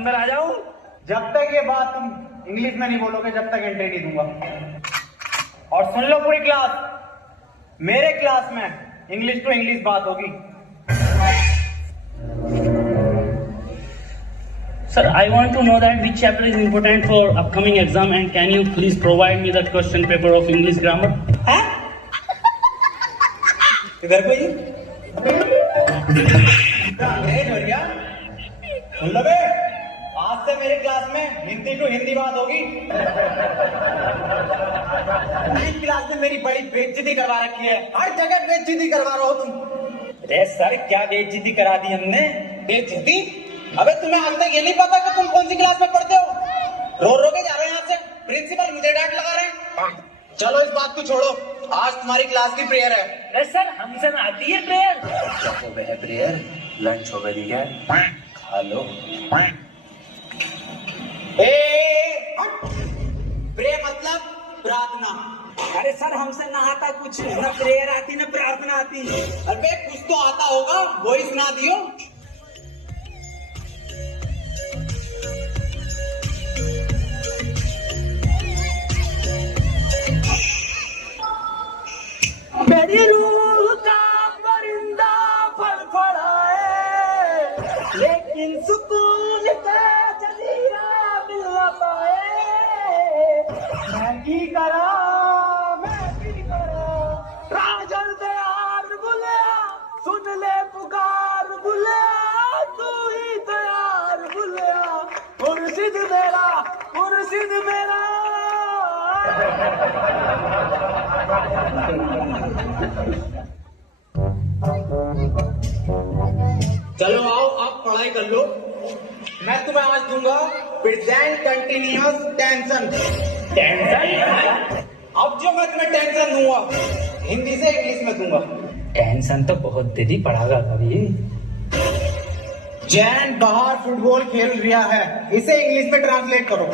अंदर आ जाऊं? जब तक ये बात तुम इंग्लिश में नहीं बोलोगे जब तक एंट्री नहीं दूंगा। और सुन लो पूरी क्लास, मेरे क्लास में इंग्लिश टू इंग्लिश बात होगी। Sir, I want to know that which chapter is important for upcoming exam and can you please provide me the question paper of English grammar? हैं? इधर कोई? मतलब आज से मेरे क्लास में हिंदी टू हिंदी बात होगी। इस क्लास में मेरी बड़ी बेइज्जती करवा रखी है, हर जगह बेइज्जती करवा रहे हो तुम। अरे सर क्या बेइज्जती करा दी हमने? बेइज्जती? अबे तुम्हें आज तक ये नहीं पता कि तुम कौन सी क्लास में पढ़ते हो? रो रो के जा रहे हो यहाँ से, प्रिंसिपल मुझे डांट लगा रहे हैं। चलो इस बात को छोड़ो, आज तुम्हारी क्लास की प्रेयर है। अरे सर हमसे ना आती है प्रेयर। क्या हो गया प्रेयर? लंच हो गई क्या? खा लो। प्रेयर मतलब प्रार्थना। अरे सर हमसे ना आता कुछ, न प्रेयर आती न प्रार्थना आती। अरे कुछ तो आता होगा, वही सुना दियो। मेरी रूह का परिंदा फड़फड़ाए, लेकिन सुकून का जजीरा मिल न पाए। मैं की करा राजन दयाल बुलिया, सुन ले पुकार बुलिया, तू ही दयाल बुलिया, मुर्शिद मेरा, मुर्शिद मेरा। चलो आओ आप पढ़ाई कर लो। मैं तुम्हें आज दूंगा प्रेजेंट कंटिन्यूअस टेंशन। टेंशन? अब जो मैं तुम्हें टेंशन दूंगा हिंदी से इंग्लिश में दूंगा। टेंशन तो बहुत दीदी पढ़ागा कभी। जैन बाहर फुटबॉल खेल रहा है, इसे इंग्लिश में ट्रांसलेट करो।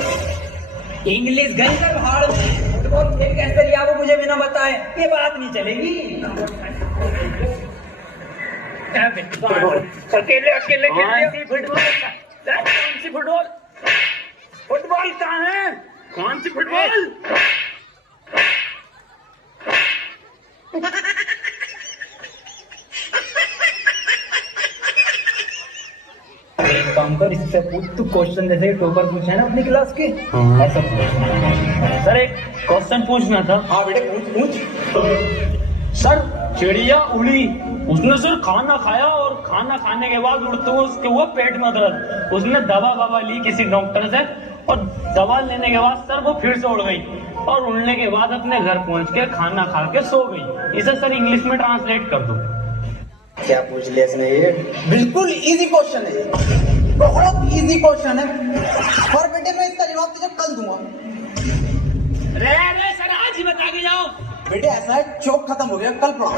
इंग्लिश गई कर भाड़ में, फुटबॉल खेल कैसे लिया वो मुझे बिना बताए ये बात नहीं चलेगी। अकेले अकेले फुटबॉल, कौन सी फुटबॉल? फुटबॉल कहाँ है? कौन सी फुटबॉल? एक काम कर, इससे पूछ तू क्वेश्चन जैसे टॉपर पूछे है ना अपनी क्लास के, ऐसा पूछ। सर एक क्वेश्चन पूछना था। हाँ बेटे पूछ। सर चिड़िया उड़ी, उसने सिर्फ खाना खाया और खाना खाने के बाद उड़ते हुए उसके हुआ पेट में दर्द। उसने दवा ववा ली किसी डॉक्टर से और दवा लेने के बाद सर वो फिर से उड़ गई और उड़ने के बाद अपने घर पहुंच के खाना खा के सो गई। इसे सर इंग्लिश में ट्रांसलेट कर दो। क्या पूछ लिया इसने? ये बिल्कुल इजी क्वेश्चन है, बहुत इजी क्वेश्चन है। और बेटे मैं इसका जवाब तुझे कल दूंगा। अरे सर आज ही बता के जाओ। बेटे ऐसा है, चौक खत्म हो गया, कल पढ़ो।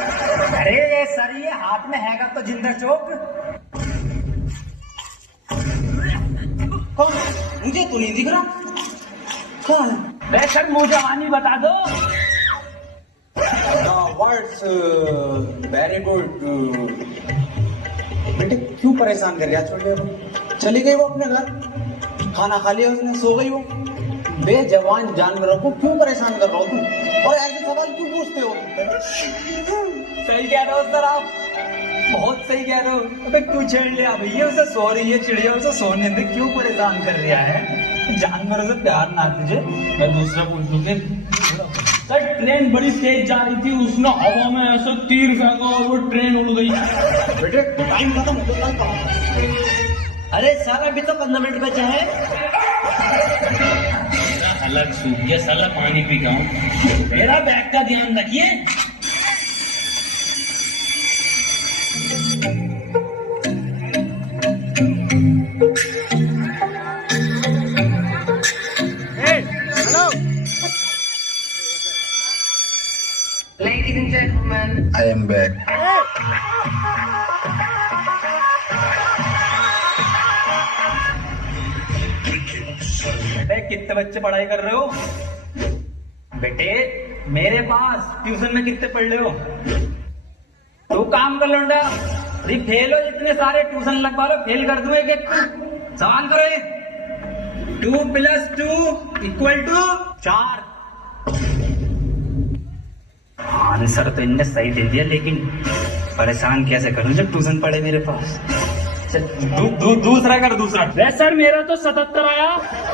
अरे ये सर ये हाथ में हैगा तो जिंदा चौक। कौन? मुझे तो नहीं दिख रहा। कौन है? अरे सर मुँह जवानी बता दो। Words very good. बेटे क्यों परेशान कर रहा? छोटे चली गई वो अपने घर, खाना खा लिया उसने, सो गई वो। बेजवान जानवरों को क्यों परेशान कर रहा हो तुम, और ऐसे सवाल क्यों पूछते हो? सही कह रहे हो सर आप, बहुत सही कह रहे हो। अबे क्यों छेड़ लिया भैया? उसे सो रही है चिड़िया, उसे सोने दे, क्यों परेशान कर रहा है? जानवरों से प्यार ना तुझे। मैं दूसरा पूछ लूँ कि सर ट्रेन बड़ी तेज जा रही थी, उसने हवा में ऐसा तीर फेंका और वो ट्रेन उड़ गई। बेटे टाइम खत्म हो गया, अरे सर अभी तो 15 मिनट बचे हैं। अलग सूख गया साला, पानी पी का हूं। मेरा बैग का ध्यान रखिए। Ladies and gentlemen, I am back. कितने बच्चे पढ़ाई कर रहे हो बेटे? मेरे पास ट्यूशन में कितने पढ़ रहे हो? तू काम कर लौंडा, फेल हो, जितने सारे ट्यूशन लगवा लो फेल कर दूं एक एक। सवाल करो ये। 2 + 2 = 4। आंसर तो इनने सही दे दिया, लेकिन परेशान कैसे करूं जब ट्यूशन पढ़े मेरे पास। चल, दूसरा कर, दूसरा। वैसे सर मेरा तो 77 आया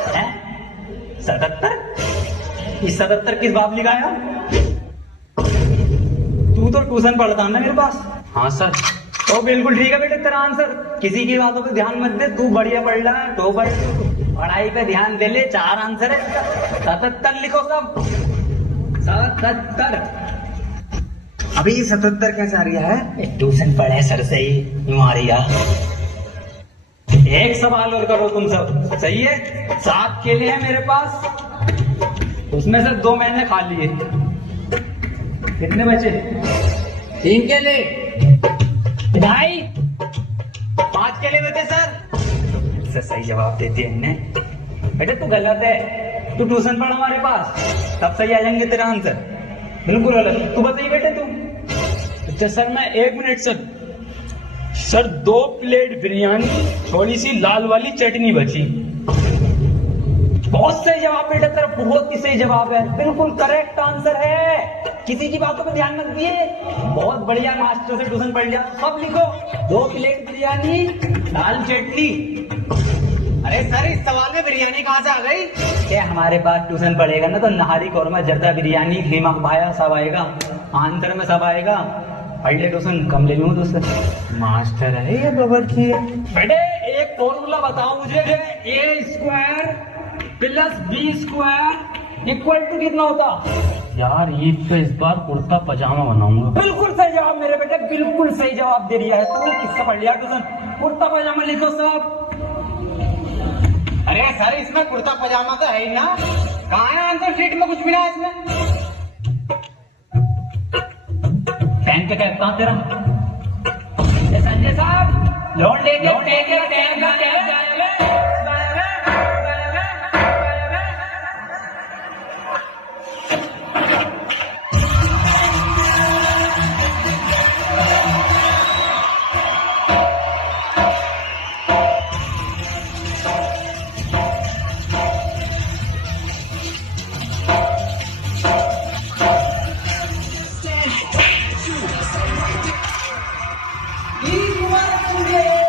है 77? इस 77 किस बाप लिखाया? तू तो ट्यूशन पढ़ता ना मेरे पास। हाँ सर। तो बिल्कुल ठीक है बेटे तेरा आंसर। किसी की बातों पे ध्यान मत दे, तू बढ़िया पढ़ रहा है, टॉपर पढ़ाई पे ध्यान दे ले। 4 आंसर है, 77 लिखो सब। 77। अभी 77 कैसे आ रहा है? ट्यूशन पढ़े सर से ही यूं आ रही है। एक सवाल और करो तुम सब, सही है? 7 केले हैं मेरे पास, उसमें से 2 मैंने खा लिए। कितने बचे? 3 केले। ढाई। 5 केले बचे सर। इससे सही जवाब देती है इनने। बेटे तू गलत है, तू ट्यूशन पढ़ हमारे पास, तब सही आ जाएंगे तेरा आंसर। बिल्कुल गलत। तू बताइए बेटे तू। अच्छा सर मैं 1 मिनट सर 2 प्लेट बिरयानी, थोड़ी सी लाल वाली चटनी बची। बहुत सही जवाब बेटा तेरा, बहुत ही सही जवाब है, बिल्कुल करेक्ट आंसर है। किसी की बातों पे ध्यान मत दिए। बहुत बढ़िया, मास्टर से ट्यूशन पढ़ लिया। सब लिखो, 2 प्लेट बिरयानी, लाल चटनी। अरे सर इस सवाल में बिरयानी कहाँ से आ गई? क्या हमारे पास ट्यूशन पढ़ेगा ना तो नहारी कौरमा, जर्दा बिरयानी, कीमा भाया सब आएगा, आंसर में सब आएगा। पढ़ ले ट्यूशन, कम ले लूँ तुझसे। मास्टर है ये बबरची है। बेटे एक फॉर्मूला बताओ मुझे। A² + B² = कितना होता? यार ईद पे इस बार कुर्ता पजामा बनाऊंगा। बिल्कुल सही जवाब मेरे बेटे, बिल्कुल सही जवाब दे दिया है तू। किससे पढ़ लिया ट्यूशन? कुर्ता पजामा लिखो सब। अरे सर इसमें कुर्ता पजामा तो है ही ना, कहाँ है आंसर शीट में? कुछ भी ना है इसमें। पेन का कैप कहाँ तेरा? संजय साहब लोन लेके पेन का कैप गायब है। मुबारक